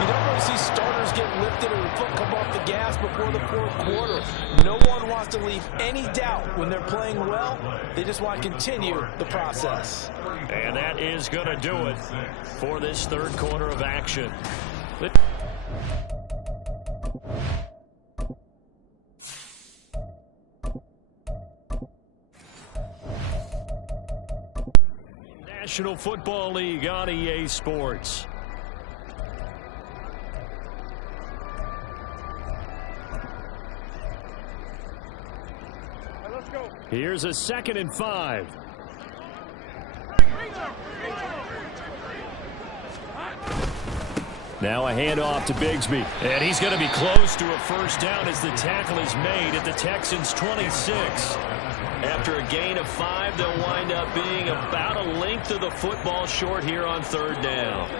you don't want to see starters get lifted or the foot come off the gas before the 4th quarter. No one wants to leave any doubt when they're playing well. They just want to continue the process. And that is going to do it for this 3rd quarter of action. National Football League on EA Sports. Here's a 2nd and 5. Now a handoff to Bigsby. And he's going to be close to a first down as the tackle is made at the Texans' 26. After a gain of 5, they'll wind up being about a length of the football short here on third down.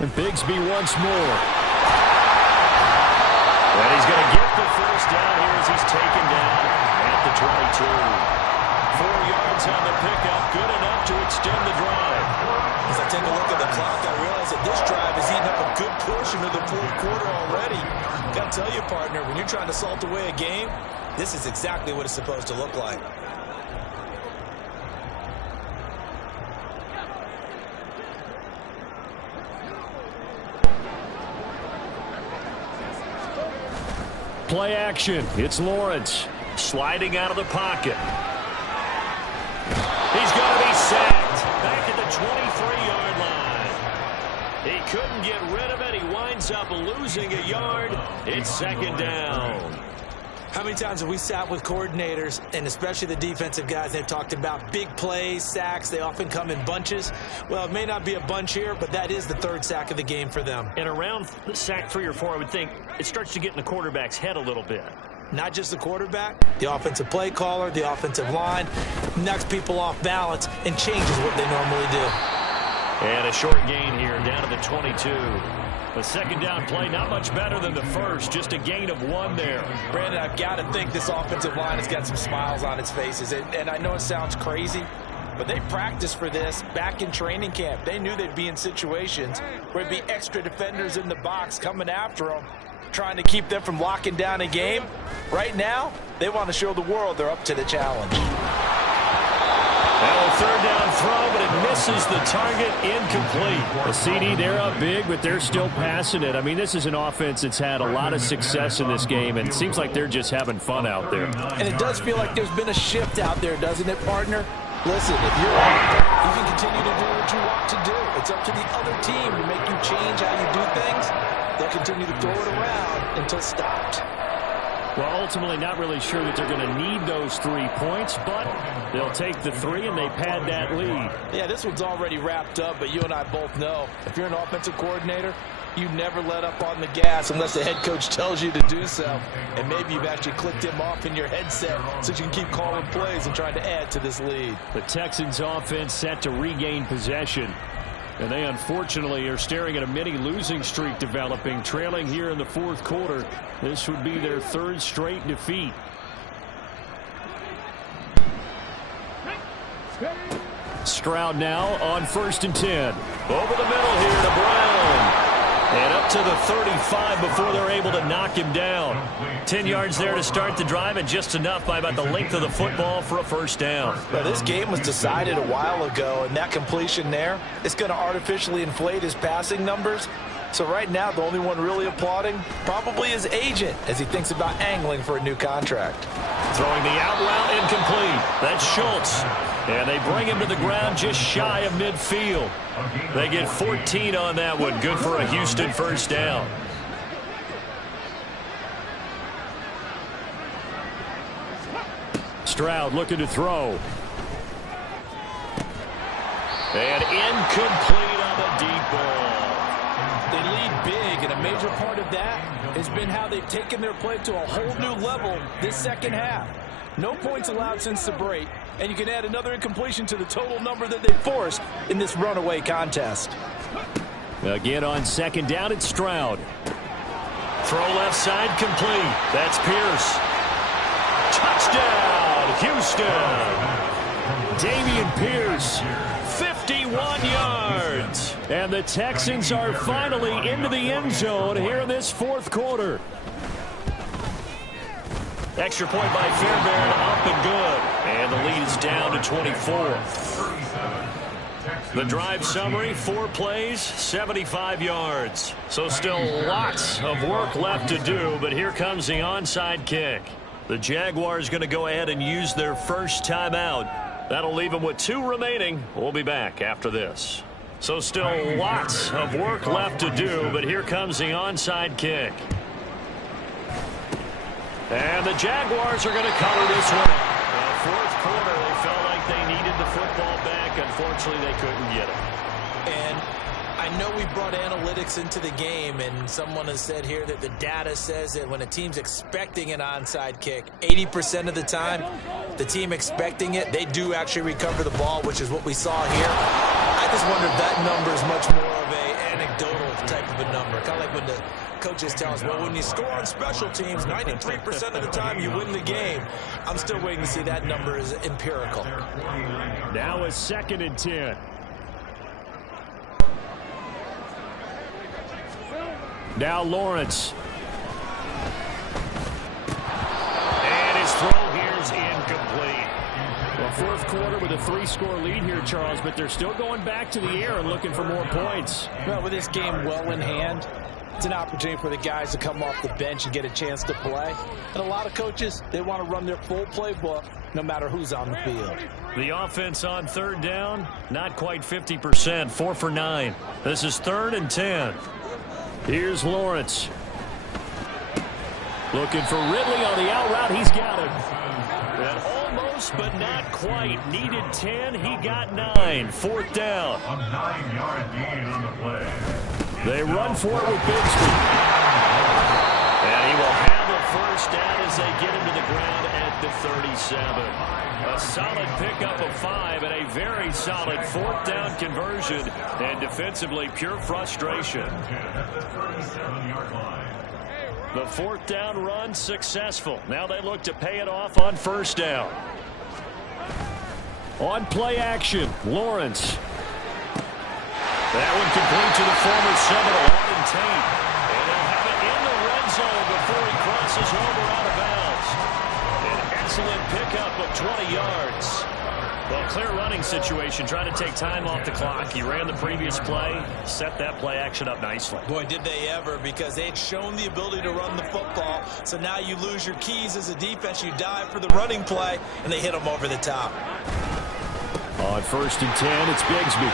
And Bigsby once more. And he's going to get the first down here as he's taken down at the 22. 4 yards on the pickup, good enough to extend the drive. As I take a look at the clock, I realize that this drive has eaten up a good portion of the fourth quarter already. Got to tell you, partner, when you're trying to salt away a game, this is exactly what it's supposed to look like. Play action. It's Lawrence sliding out of the pocket. He's going to be sacked back at the 23-yard line. He couldn't get rid of it. He winds up losing a yard. It's second down. How many times have we sat with coordinators, and especially the defensive guys, they've talked about big plays, sacks. They often come in bunches. Well, it may not be a bunch here, but that is the third sack of the game for them. And around sack 3 or 4, I would think it starts to get in the quarterback's head a little bit. Not just the quarterback, the offensive play caller, the offensive line, knocks people off balance and changes what they normally do. And a short gain here down to the 22. The second down play, not much better than the first, just a gain of 1 there. Brandon, I've got to think this offensive line has got some smiles on its faces. And I know it sounds crazy, but they practiced for this back in training camp. They knew they'd be in situations where there'd be extra defenders in the box coming after them, trying to keep them from locking down a game. Right now, they want to show the world they're up to the challenge. Well, a third down throw, but it misses the target, incomplete. The CD, they're up big, but they're still passing it. I mean, this is an offense that's had a lot of success in this game, and it seems like they're just having fun out there. And it does feel like there's been a shift out there, doesn't it, partner? Listen, if you're on it, you can continue to do what you want to do. It's up to the other team to make you change how you do things. They'll continue to throw it around until stopped. Well, ultimately not really sure that they're going to need those 3 points, but they'll take the 3 and they pad that lead. Yeah, this one's already wrapped up, but you and I both know if you're an offensive coordinator, you never let up on the gas unless the head coach tells you to do so. And maybe you've actually clicked him off in your headset so you can keep calling plays and trying to add to this lead. The Texans offense set to regain possession. And they unfortunately are staring at a mini losing streak developing, trailing here in the fourth quarter. This would be their 3rd straight defeat. Stroud now on 1st and 10. Over the middle here to Brown. And up to the 35 before they're able to knock him down. 10 yards there to start the drive, and just enough by about the length of the football for a first down. Well, this game was decided a while ago, and that completion there is going to artificially inflate his passing numbers. So right now, the only one really applauding probably his agent as he thinks about angling for a new contract. Throwing the out route incomplete. That's Schultz. And they bring him to the ground just shy of midfield. They get 14 on that one. Good for a Houston first down. Stroud looking to throw. And incomplete on the deep ball. They lead big, and a major part of that has been how they've taken their play to a whole new level this second half. No points allowed since the break, and you can add another incompletion to the total number that they forced in this runaway contest. Again on second down, it's Stroud. Throw left side complete. That's Pierce. Touchdown, Houston. Dameon Pierce, 51 yards. And the Texans are finally into the end zone here in this fourth quarter. Extra point by Fairbairn, up and good. And the lead is down to 24. The drive summary, 4 plays, 75 yards. So still lots of work left to do, but here comes the onside kick. The Jaguars going to go ahead and use their first timeout That'll leave him with 2 remaining. We'll be back after this. So still lots of work left to do, but here comes the onside kick. And the Jaguars are going to color this one out. Fourth quarter, they felt like they needed the football back. Unfortunately, they couldn't get it. And I know we brought analytics into the game, and someone has said here that the data says that when a team's expecting an onside kick, 80% of the time, the team expecting it, they do actually recover the ball, which is what we saw here. I just wonder if that number is much more of a anecdotal type of a number. Kind of like when the coaches tell us, well, when you score on special teams, 93% of the time you win the game. I'm still waiting to see that number is empirical. Now a 2nd and 10. Now Lawrence. And his throw here is incomplete. Well, fourth quarter with a 3-score lead here, Charles, but they're still going back to the air and looking for more points. Well, with this game well in hand, it's an opportunity for the guys to come off the bench and get a chance to play. And a lot of coaches, they want to run their full playbook no matter who's on the field. The offense on 3rd down, not quite 50%, 4 for 9. This is 3rd and 10. Here's Lawrence. Looking for Ridley on the out route. He's got it. And almost, but not quite. Needed 10. He got 9. 4th down. A 9-yard gain on the play. They run for it with Bigsby. And he will have a 1st down as they get him to the ground at the 37. A solid pickup of 5 and a very solid 4th down conversion. And defensively, pure frustration. The 4th down run successful. Now they look to pay it off on 1st down. On play action, Lawrence. That one complete to the former Seminole, Auden Tate. And they'll have it in the red zone before he crosses over out of bounds. An excellent pickup of 20 yards. Well, clear running situation, trying to take time off the clock. He ran the previous play, set that play action up nicely. Boy, did they ever, because they had shown the ability to run the football. So now you lose your keys as a defense. You dive for the running play, and they hit them over the top. On 1st and 10, it's Bigsby.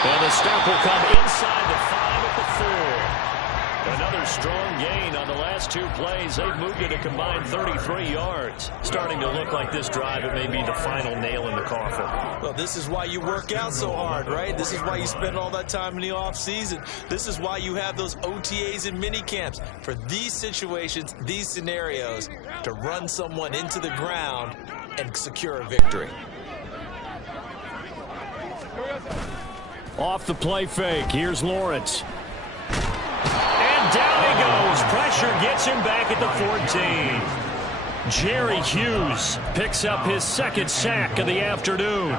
And the stop will come inside the 5 at the 4. Another strong gain on the last 2 plays. They've moved it a combined 33 yards. Starting to look like this drive, it may be the final nail in the coffin. Well, this is why you work out so hard, right? This is why you spend all that time in the offseason. This is why you have those OTAs and mini camps. For these situations, these scenarios, to run someone into the ground and secure a victory. Off the play fake, here's Lawrence. And down he goes. Pressure gets him back at the 14. Jerry Hughes picks up his 2nd sack of the afternoon.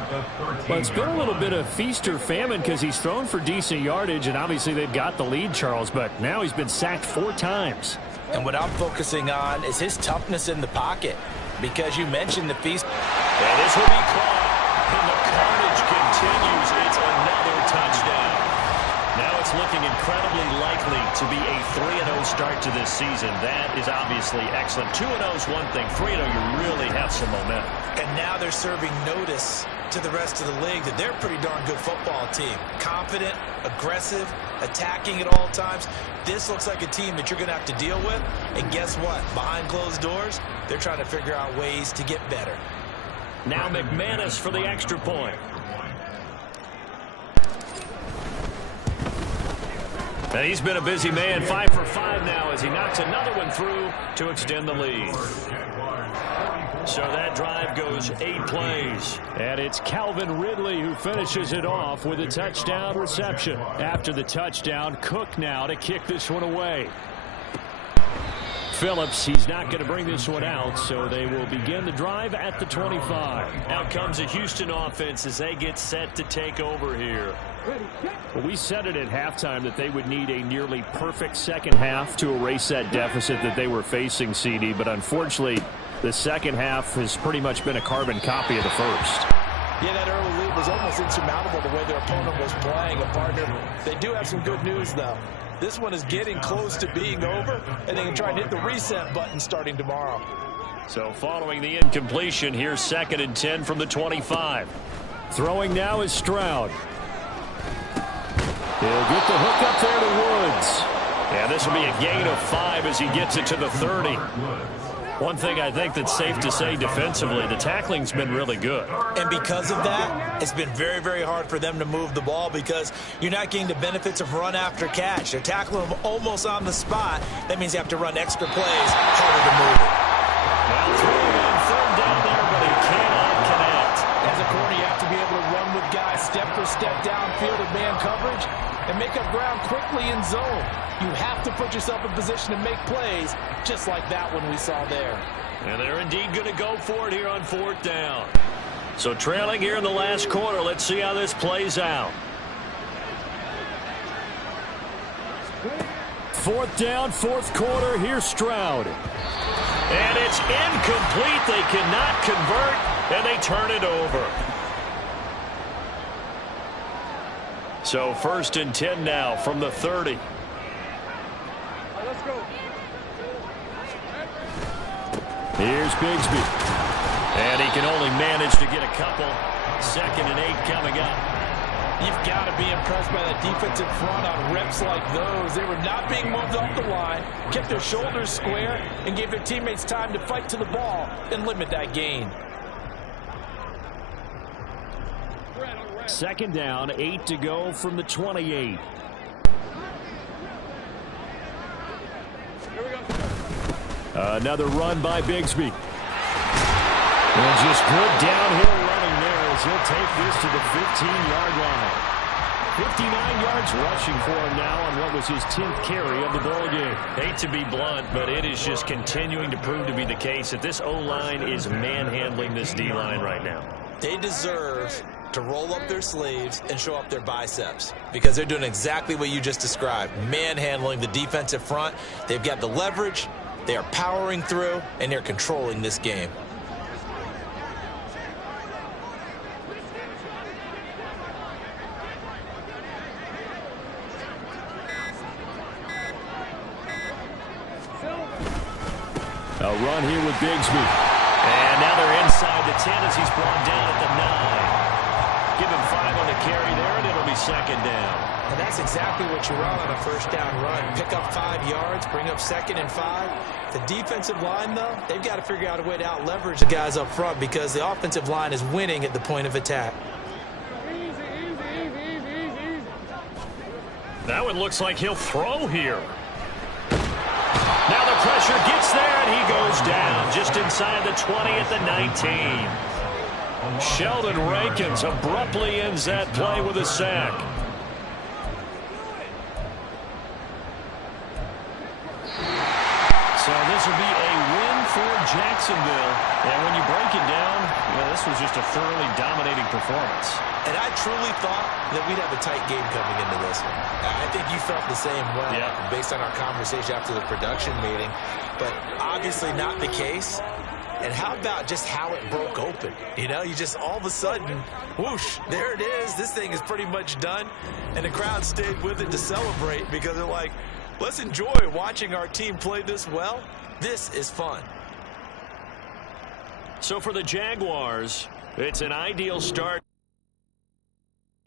Well, it's been a little bit of feast or famine because he's thrown for decent yardage, and obviously they've got the lead, Charles, but now he's been sacked 4 times. And what I'm focusing on is his toughness in the pocket, because you mentioned the feast. And this will be caught. And the carnage continues. It's another touchdown. Now it's looking incredibly likely to be a 3-0 start to this season. That is obviously excellent. 2-0 is one thing. 3-0, you really have some momentum. And now they're serving notice to the rest of the league that they're a pretty darn good football team. Confident, aggressive, attacking at all times. This looks like a team that you're going to have to deal with. And guess what? Behind closed doors, they're trying to figure out ways to get better. Now McManus for the extra point. And he's been a busy man, 5 for 5 now as he knocks another one through to extend the lead. So that drive goes 8 plays. And it's Calvin Ridley who finishes it off with a touchdown reception. After the touchdown, Cook now to kick this one away. Phillips, he's not going to bring this one out, so they will begin the drive at the 25. Out comes the Houston offense as they get set to take over here. Well, we said it at halftime that they would need a nearly perfect second half to erase that deficit that they were facing, CD, but unfortunately, the second half has pretty much been a carbon copy of the first. Yeah, that early lead was almost insurmountable the way their opponent was playing. A partner, they do have some good news, though. This one is getting close to being over, and they can try and hit the reset button starting tomorrow. So following the incompletion, here's 2nd and 10 from the 25. Throwing now is Stroud. He'll get the hook up there to Woods. And this will be a gain of 5 as he gets it to the 30. One thing I think that's safe to say defensively, the tackling's been really good. And because of that, it's been very, very hard for them to move the ball because you're not getting the benefits of run after catch. They're tackling them almost on the spot. That means you have to run extra plays, harder to move it. Well, throwing on 3rd down there, but he cannot connect. As a corner, you have to be able to run with guys step for step downfield in man coverage and make up ground quickly in zone. You have to put yourself in position to make plays, just like that one we saw there. And they're indeed going to go for it here on 4th down. So trailing here in the last quarter, let's see how this plays out. 4th down, 4th quarter, here's Stroud. And it's incomplete. They cannot convert, and they turn it over. So 1st and 10 now from the 30. Let's go. Here's Bigsby. And he can only manage to get a couple. 2nd and 8 coming up. You've got to be impressed by that defensive front on reps like those. They were not being moved off the line, kept their shoulders square, and gave their teammates time to fight to the ball and limit that gain. 2nd down, 8 to go from the 28. Another run by Bigsby. And just good downhill running there as he'll take this to the 15-yard line. 59 yards rushing for him now on what was his 10th carry of the ball game. Hate to be blunt, but it is just continuing to prove to be the case that this O-line is manhandling this D-line right now. They deserve to roll up their sleeves and show up their biceps because they're doing exactly what you just described, manhandling the defensive front. They've got the leverage, they are powering through, and they're controlling this game. A run here with Bigsby. And now they're inside the 10 as he's brought down at the 9. Give him 5 on the carry there, and it'll be 2nd down. And that's exactly what you run on a 1st down run. Pick up 5 yards, bring up 2nd and 5. The defensive line, though, they've got to figure out a way to out-leverage the guys up front because the offensive line is winning at the point of attack. That one looks like he'll throw here. Now the pressure gets there, and he goes down just inside the 20 at the 19. Sheldon Rankins abruptly ends that play with a sack. So this will be a win for Jacksonville. And when you break it down, well, this was just a thoroughly dominating performance. And I truly thought that we'd have a tight game coming into this one. I think you felt the same way based on our conversation after the production meeting. But obviously not the case. And how about just how it broke open? You know, you just all of a sudden, whoosh, there it is. This thing is pretty much done. And the crowd stayed with it to celebrate because they're like, let's enjoy watching our team play this well. This is fun. So for the Jaguars, it's an ideal start.